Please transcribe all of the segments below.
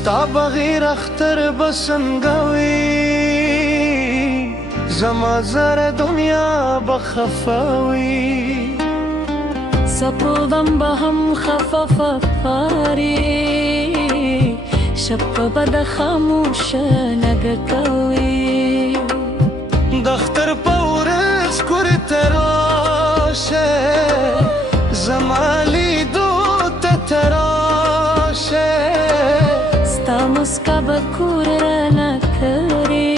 ستا بغیر اختر بسنګوي زما زره دنیا بخفوي سپوږم به هم خفه پاري شپه به د خاموشه نګه کوي د اختر په ورځ کورې ته راشه زما لیدو ته ته راشه ستا مسکا به کور رانه کړي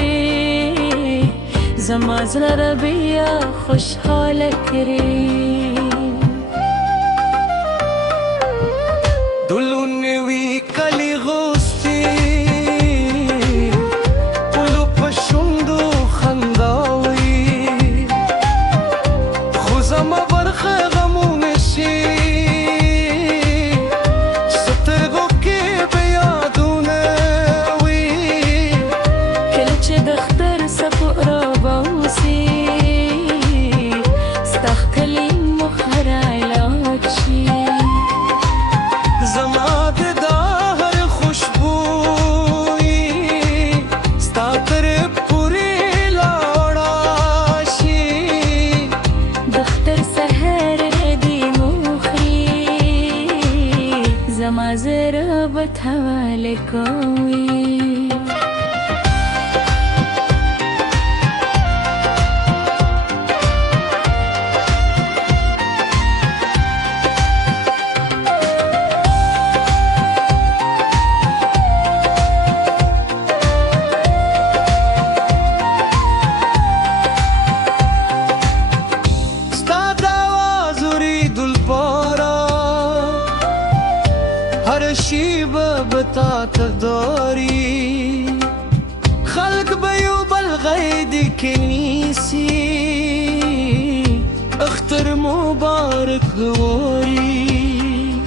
زما زړه بیا خوشحاله کړي دلونوي کلی غوستي پلو په شونډو خنداوي خو زما برخه غمونه شي سترګو کې به یادونه وي کله چې د اختر څپو راوباسي ستا ښکلي مخ راعلاج شي زما د دا هر خوشبويي ستا تر پورې لاړه شي د اختر سحر دې موخي زما زړه به حواله کوي هر شیبه بتا تداری خلق به یو بل غید کې نیسی اختر مبارک غوري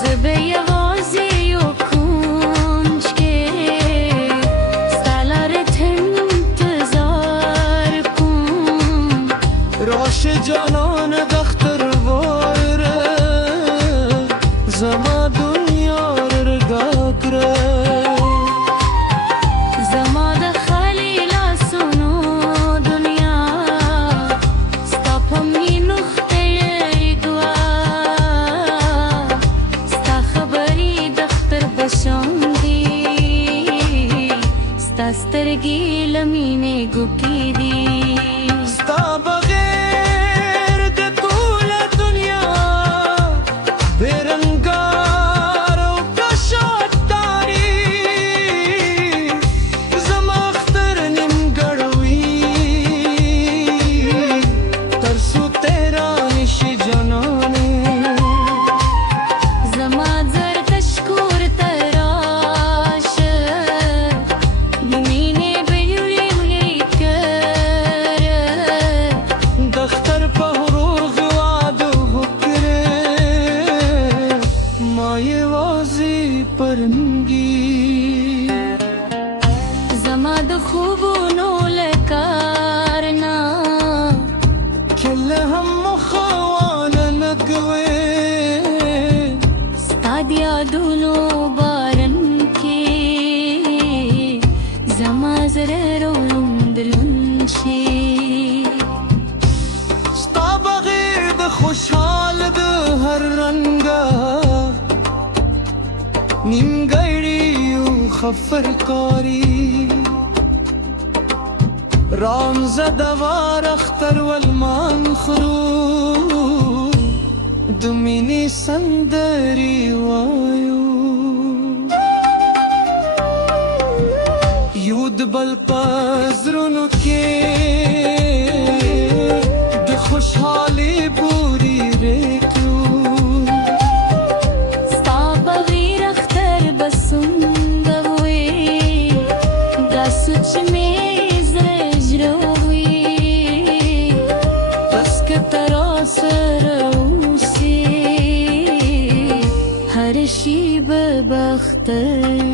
زه به یوازې یو کونج کې ستا لارې ته انتظار کوم راشه جانان د اختر واره زما دنیا رګا کړه زما د خالي لاسونو دنیا ستا په مینو ښکلې دعا ستا خبرې د اختر په شان دي ستا سترګې له مینې ګوکې دي ستا بغیر د ټوله دنیا بیرنګار او کشاتاري زما اختر نیمګړوي ترڅو تیرا نشي جانانه زما زړه شکور ته راشه د مینې بېړۍ کړه د اختر په روغ واده وکړې ما یوازې پرنګي زما د خوبونو له کار نه کله هم مخوانه نه کوې ستا د یادونو باران کې زما زړه روند روند شي ستا بغیر د خوشحال د هر رنګه نیمګړی یو خفرکاری رامزده وار اختر والمان خرو د مینې سندرې وایو یو د بل په زړونو کې د خوشحالۍ بوري ریکړو ستا بغیر اختر به څنګه وي دا سوچ مې زړه ژړوي بس که ته راسره اوسې هر شیبه به اختر